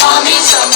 Call me Sam.